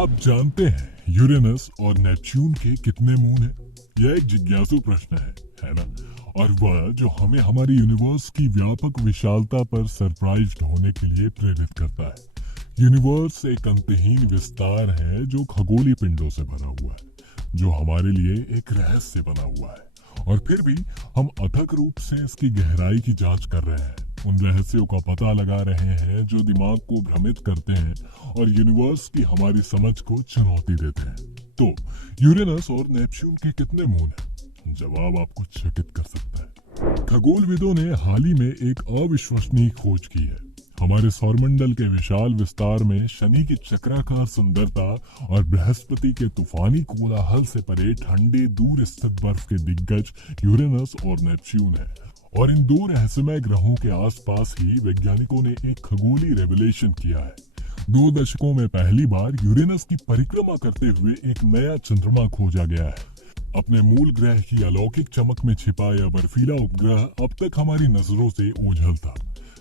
आप जानते हैं यूरेनस और नेपच्यून के कितने मून हैं? यह एक जिज्ञासु प्रश्न है ना? और वह जो हमें हमारी यूनिवर्स की व्यापक विशालता पर सरप्राइज्ड होने के लिए प्रेरित करता है। यूनिवर्स एक अंतहीन विस्तार है जो खगोलीय पिंडों से भरा हुआ है, जो हमारे लिए एक रहस्य बना हुआ है। और फिर भी हम अथक रूप से इसकी गहराई की जांच कर रहे हैं, उन रहस्यों का पता लगा रहे हैं जो दिमाग को भ्रमित करते हैं और यूनिवर्स की हमारी समझ को चुनौती देते हैं। तो यूरेनस और नेपच्यून के कितने मून हैं? जवाब आपको चकित कर सकता है। खगोलविदों ने हाल ही में एक अविश्वसनीय खोज की है। हमारे सौरमंडल के विशाल विस्तार में शनि की चक्राकार सुंदरता और बृहस्पति के तूफानी कोलाहल से परे ठंडे दूर स्थित बर्फ के दिग्गज यूरेनस और नेपच्यून है। और इन दो रहस्यमय ग्रहों के आसपास ही वैज्ञानिकों ने एक खगोलीय रेवलेशन किया है। 2 दशकों में पहली बार यूरेनस की परिक्रमा करते हुए एक नया चंद्रमा खोजा गया है। अपने मूल ग्रह की अलौकिक चमक में छिपा यह बर्फीला उपग्रह अब तक हमारी नजरों से ओझल था,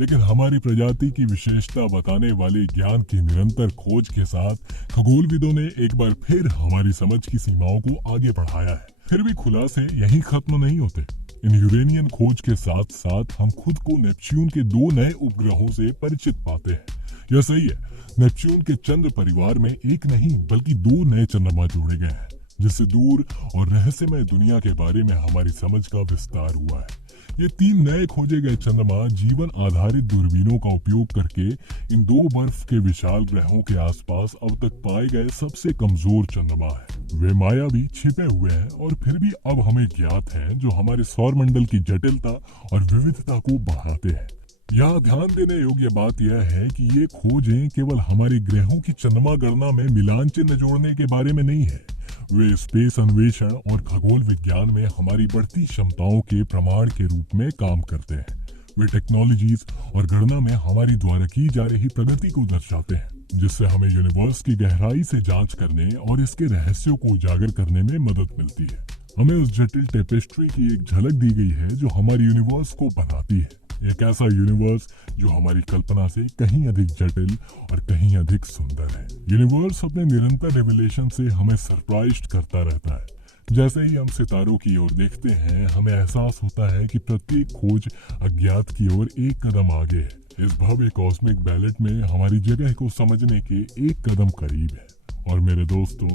लेकिन हमारी प्रजाति की विशेषता बताने वाले ज्ञान की निरंतर खोज के साथ खगोलविदों ने एक बार फिर हमारी समझ की सीमाओं को आगे बढ़ाया है। फिर भी खुलासे यहीं खत्म नहीं होते। इन यूरेनियन खोज के साथ साथ हम खुद को नेपच्यून के 2 नए उपग्रहों से परिचित पाते हैं। यह सही है, नेपच्यून के चंद्र परिवार में एक नहीं बल्कि 2 नए चंद्रमा जोड़े गए हैं, जिससे दूर और रहस्यमय दुनिया के बारे में हमारी समझ का विस्तार हुआ है। ये 3 नए खोजे गए चंद्रमा जीवन आधारित दूरबीनों का उपयोग करके इन 2 बर्फ के विशाल ग्रहों के आसपास अब तक पाए गए सबसे कमजोर चंद्रमा है। वे मायावी छिपे हुए हैं और फिर भी अब हमें ज्ञात हैं, जो हमारे सौरमंडल की जटिलता और विविधता को बढ़ाते हैं। यहाँ ध्यान देने योग्य बात यह है कि ये खोजें केवल हमारे ग्रहों की चंद्रमा गणना में मिलान चिन्ह जोड़ने के बारे में नहीं है। वे स्पेस अन्वेषण और खगोल विज्ञान में हमारी बढ़ती क्षमताओं के प्रमाण के रूप में काम करते हैं। वे टेक्नोलॉजीज और गणना में हमारी द्वारा की जा रही प्रगति को दर्शाते हैं, जिससे हमें यूनिवर्स की गहराई से जांच करने और इसके रहस्यों को उजागर करने में मदद मिलती है। हमें उस जटिल टेपेस्ट्री की एक झलक दी गई है जो हमारी यूनिवर्स को बनाती है। एक ऐसा यूनिवर्स जो हमारी कल्पना से कहीं अधिक जटिल और कहीं अधिक सुंदर है। यूनिवर्स अपने निरंतर रिविलेशन से हमें सरप्राइज्ड करता रहता है। जैसे ही हम सितारों की ओर देखते हैं, हमें एहसास होता है कि प्रत्येक खोज अज्ञात की ओर एक कदम आगे है। इस भव्य कॉस्मिक बैलेट में हमारी जगह को समझने के एक कदम करीब है। और मेरे दोस्तों,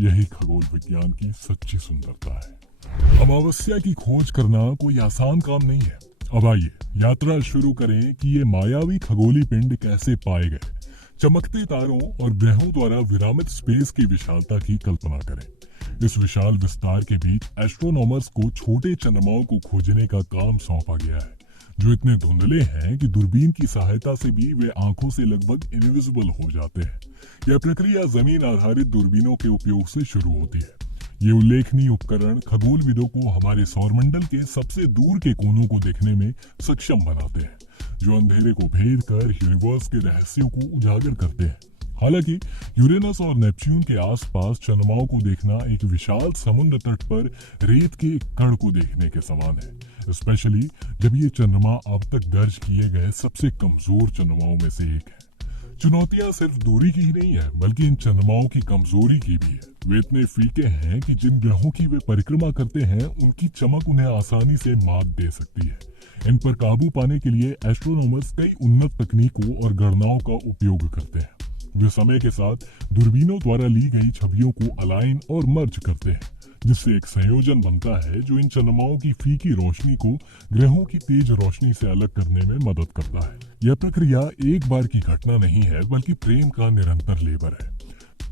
यही खगोल विज्ञान की सच्ची सुंदरता है। अमावस्या की खोज करना कोई आसान काम नहीं है। अब आइए यात्रा शुरू करें कि ये मायावी खगोली पिंड कैसे पाए गए। चमकते तारों और ग्रहों द्वारा विरामित स्पेस की विशालता की कल्पना करें। इस विशाल विस्तार के बीच एस्ट्रोनॉमर्स को छोटे चंद्रमाओं को खोजने का काम सौंपा गया है, जो इतने धुंधले हैं कि दूरबीन की सहायता से भी वे आंखों से लगभग इनविजिबल हो जाते हैं। यह प्रक्रिया जमीन आधारित दूरबीनों के उपयोग से शुरू होती है। ये उल्लेखनीय उपकरण खगोलविदों को हमारे सौरमंडल के सबसे दूर के कोनों को देखने में सक्षम बनाते हैं, जो अंधेरे को भेद कर यूनिवर्स के रहस्यों को उजागर करते हैं। हालांकि यूरेनस और नेपच्यून के आसपास चंद्रमाओं को देखना एक विशाल समुद्र तट पर रेत के एक कण को देखने के समान है, स्पेशली जब ये चंद्रमा अब तक दर्ज किए गए सबसे कमजोर चंद्रमाओं में से एक है। चुनौतियां सिर्फ दूरी की ही नहीं है, बल्कि इन चंद्रमाओं की कमजोरी की भी है। वे इतने फीके हैं कि जिन ग्रहों की वे परिक्रमा करते हैं, उनकी चमक उन्हें आसानी से मात दे सकती है। इन पर काबू पाने के लिए एस्ट्रोनॉमर्स कई उन्नत तकनीकों और गणनाओं का उपयोग करते हैं। वे समय के साथ दूरबीनों द्वारा ली गई छवियों को अलाइन और मर्ज करते हैं, जिससे एक संयोजन बनता है जो इन चंद्रमाओं की फीकी रोशनी को ग्रहों की तेज रोशनी से अलग करने में मदद करता है। यह प्रक्रिया एक बार की घटना नहीं है, बल्कि प्रेम का निरंतर लेबर है।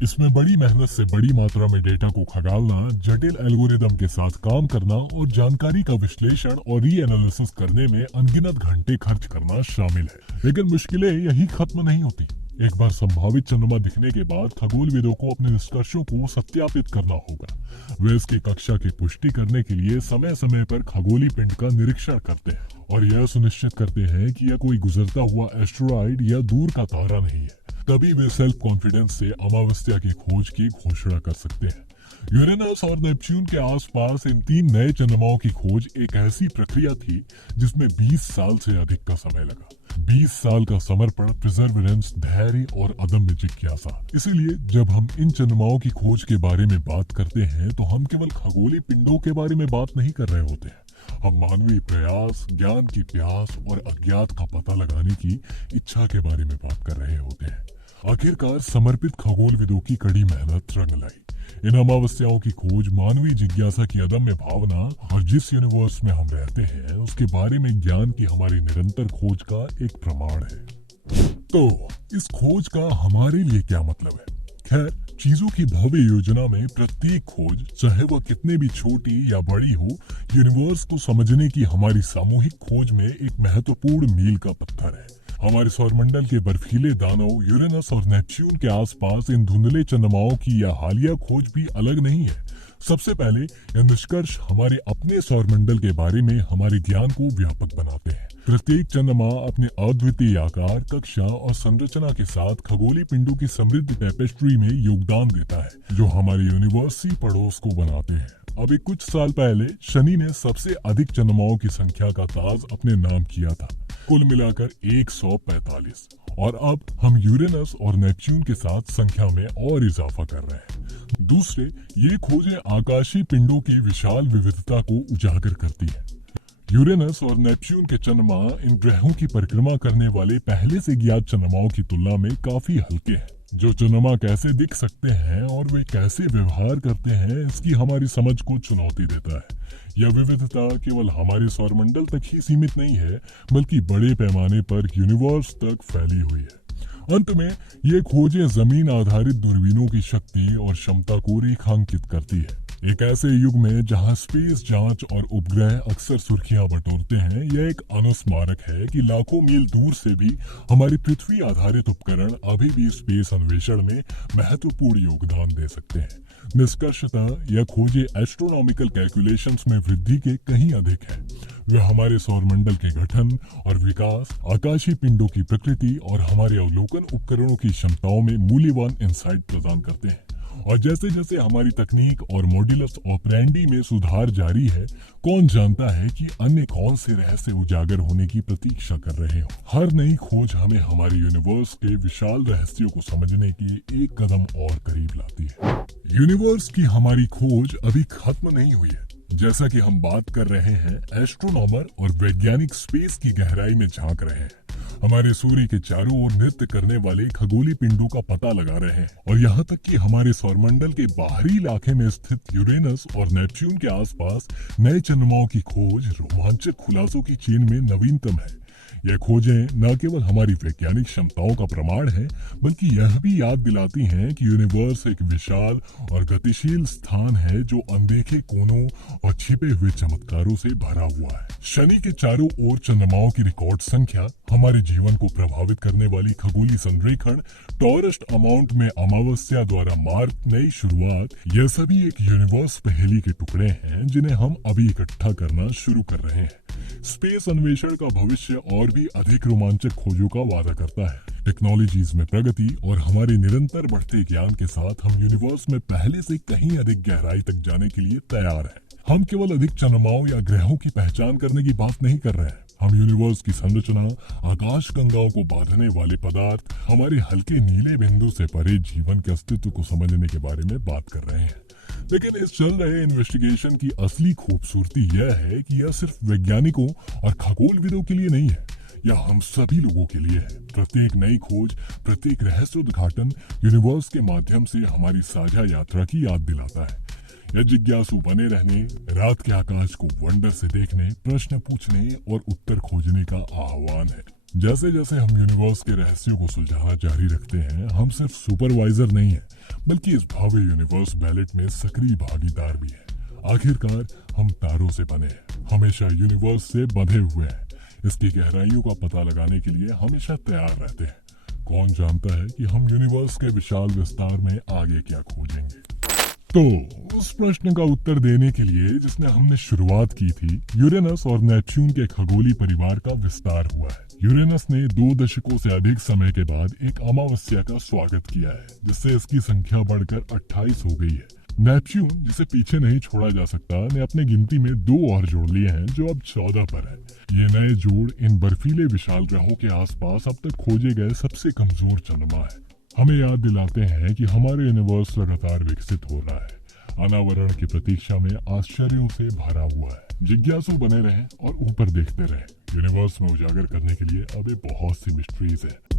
इसमें बड़ी मेहनत से बड़ी मात्रा में डेटा को खंगालना, जटिल एल्गोरिदम के साथ काम करना और जानकारी का विश्लेषण और रीएनालिसिस करने में अनगिनत घंटे खर्च करना शामिल है। लेकिन मुश्किलें यही खत्म नहीं होती। एक बार संभावित चंद्रमा दिखने के बाद खगोलविदों को अपने निष्कर्षों को सत्यापित करना होगा। वे इसकी कक्षा की पुष्टि करने के लिए समय समय पर खगोली पिंड का निरीक्षण करते हैं और यह सुनिश्चित करते हैं कि यह कोई गुजरता हुआ एस्टेरॉइड या दूर का तारा नहीं है। तभी वे सेल्फ कॉन्फिडेंस से अमावस्या की खोज की घोषणा कर सकते हैं। यूरेनस और नेपच्यून के आसपास इन 3 नए चंद्रमाओं की खोज एक ऐसी प्रक्रिया थी जिसमें 20 साल से अधिक का समय लगा। 20 साल का समर्पण, प्रिजर्वेरेंस, धैर्य और अदम्य जिज्ञासा। इसीलिए जब हम इन चंद्रमाओं की खोज के बारे में बात करते हैं तो हम केवल खगोलीय पिंडों के बारे में बात नहीं कर रहे होते हैं। हम मानवीय प्रयास, ज्ञान की प्यास और अज्ञात का पता लगाने की इच्छा के बारे में बात कर रहे होते हैं। आखिरकार समर्पित खगोलविदों की कड़ी मेहनत रंग लाई। इन अमावस्याओं की खोज मानवीय जिज्ञासा की अदम्य भावना और जिस यूनिवर्स में हम रहते हैं उसके बारे में ज्ञान की हमारी निरंतर खोज का एक प्रमाण है। तो इस खोज का हमारे लिए क्या मतलब है? खैर, चीजों की भव्य योजना में प्रत्येक खोज, चाहे वह कितने भी छोटी या बड़ी हो, यूनिवर्स को समझने की हमारी सामूहिक खोज में एक महत्वपूर्ण मील का पत्थर है। हमारे सौरमंडल के बर्फीले दानव यूरेनस और नेपच्यून के आसपास इन धुंधले चंद्रमाओं की यह हालिया खोज भी अलग नहीं है। सबसे पहले यह निष्कर्ष हमारे अपने सौरमंडल के बारे में हमारे ज्ञान को व्यापक बनाते हैं। प्रत्येक चंद्रमा अपने अद्वितीय आकार, कक्षा और संरचना के साथ खगोलीय पिंडों की समृद्ध टेपेस्ट्री में योगदान देता है, जो हमारे यूनिवर्सिटी पड़ोस को बनाते हैं। अभी कुछ साल पहले शनि ने सबसे अधिक चंद्रमाओं की संख्या का ताज अपने नाम किया था, कुल मिलाकर 145, और अब हम यूरेनस और नेपच्यून के साथ संख्या में और इजाफा कर रहे हैं। दूसरे, ये खोजें आकाशीय पिंडों की विशाल विविधता को उजागर करती है। यूरेनस और नेपच्यून के चंद्रमा इन ग्रहों की परिक्रमा करने वाले पहले से ज्ञात चंद्रमाओं की तुलना में काफी हल्के हैं। जो चंद्रमा कैसे दिख सकते हैं और वे कैसे व्यवहार करते हैं, इसकी हमारी समझ को चुनौती देता है। यह विविधता केवल हमारे सौरमंडल तक ही सीमित नहीं है, बल्कि बड़े पैमाने पर यूनिवर्स तक फैली हुई है। अंत में ये खोजें जमीन आधारित दूरबीनों की शक्ति और क्षमता को रेखांकित करती है। एक ऐसे युग में जहां स्पेस जांच और उपग्रह अक्सर सुर्खियां बटोरते हैं, यह एक अनुस्मारक है कि लाखों मील दूर से भी हमारी पृथ्वी आधारित उपकरण अभी भी स्पेस अन्वेषण में महत्वपूर्ण योगदान दे सकते हैं। निष्कर्षतः यह खोजें एस्ट्रोनॉमिकल कैलकुलेशंस में वृद्धि के कहीं अधिक है। वे हमारे सौरमंडल के गठन और विकास, आकाशीय पिंडों की प्रकृति और हमारे अवलोकन उपकरणों की क्षमताओं में मूल्यवान इंसाइट प्रदान करते हैं। और जैसे जैसे हमारी तकनीक और मॉड्यूलस ऑपरेंडी में सुधार जारी है, कौन जानता है कि अन्य कौन से रहस्य उजागर होने की प्रतीक्षा कर रहे हो। हर नई खोज हमें हमारे यूनिवर्स के विशाल रहस्यों को समझने के एक कदम और करीब लाती है। यूनिवर्स की हमारी खोज अभी खत्म नहीं हुई है। जैसा कि हम बात कर रहे हैं, एस्ट्रोनॉमर और वैज्ञानिक स्पेस की गहराई में झांक रहे हैं, हमारे सूर्य के चारों ओर नृत्य करने वाले खगोलीय पिंडों का पता लगा रहे हैं, और यहाँ तक कि हमारे सौरमंडल के बाहरी इलाके में स्थित यूरेनस और नेपच्यून के आसपास नए चंद्रमाओं की खोज रोमांचक खुलासों की चेन में नवीनतम है। यह खोजें न केवल हमारी वैज्ञानिक क्षमताओं का प्रमाण है, बल्कि यह भी याद दिलाती हैं कि यूनिवर्स एक विशाल और गतिशील स्थान है जो अनदेखे कोनों और छिपे हुए चमत्कारों से भरा हुआ है। शनि के चारों ओर चंद्रमाओं की रिकॉर्ड संख्या, हमारे जीवन को प्रभावित करने वाली खगोलीय संरेखण, टॉरस्ट अमाउंट में अमावस्या द्वारा मार्क नई शुरुआत, यह सभी एक यूनिवर्स पहेली के टुकड़े हैं जिन्हें हम अभी इकट्ठा करना शुरू कर रहे हैं। स्पेस अन्वेषण का भविष्य और भी अधिक रोमांचक खोजों का वादा करता है। टेक्नोलॉजीज में प्रगति और हमारे निरंतर बढ़ते ज्ञान के साथ हम यूनिवर्स में पहले से कहीं अधिक गहराई तक जाने के लिए तैयार हैं। हम केवल अधिक चंद्रमाओं या ग्रहों की पहचान करने की बात नहीं कर रहे हैं। हम यूनिवर्स की संरचना, आकाश गंगाओं को बांधने वाले पदार्थ, हमारे हल्के नीले बिंदु से परे जीवन के अस्तित्व को समझने के बारे में बात कर रहे हैं। लेकिन इस चल रहे इन्वेस्टिगेशन की असली खूबसूरती यह है कि यह सिर्फ वैज्ञानिकों और खगोलविदों के लिए नहीं है, यह हम सभी लोगों के लिए है। प्रत्येक नई खोज, प्रत्येक रहस्योद्घाटन यूनिवर्स के माध्यम से हमारी साझा यात्रा की याद दिलाता है। यह जिज्ञासु बने रहने, रात के आकाश को वंडर से देखने, प्रश्न पूछने और उत्तर खोजने का आह्वान है। जैसे जैसे हम यूनिवर्स के रहस्यों को सुलझाना जारी रखते हैं, हम सिर्फ सुपरवाइजर नहीं है, बल्कि इस भव्य यूनिवर्स बैलेट में सक्रिय भागीदार भी है। आखिरकार हम तारों से बने हैं, हमेशा यूनिवर्स से बंधे हुए हैं। इसकी गहराइयों का पता लगाने के लिए हमेशा तैयार रहते हैं। कौन जानता है कि हम यूनिवर्स के विशाल विस्तार में आगे क्या खोजेंगे। तो उस प्रश्न का उत्तर देने के लिए जिसने हमने शुरुआत की थी, यूरेनस और नेपच्यून के खगोलीय परिवार का विस्तार हुआ है। यूरेनस ने 2 दशकों से अधिक समय के बाद एक अमावस्या का स्वागत किया है, जिससे इसकी संख्या बढ़कर 28 हो गई है। नेपच्यून, जिसे पीछे नहीं छोड़ा जा सकता, ने अपने गिनती में 2 और जोड़ लिए हैं जो अब 14 पर है। ये नए जोड़ इन बर्फीले विशाल ग्रहों के आसपास अब तक खोजे गए सबसे कमजोर चंद्रमा है। हमें याद दिलाते हैं कि हमारे यूनिवर्स लगातार विकसित हो रहा है, अनावरण की प्रतीक्षा में आश्चर्यों से भरा हुआ है। जिज्ञासु बने रहें और ऊपर देखते रहें। यूनिवर्स में उजागर करने के लिए अभी बहुत सी मिस्ट्रीज है।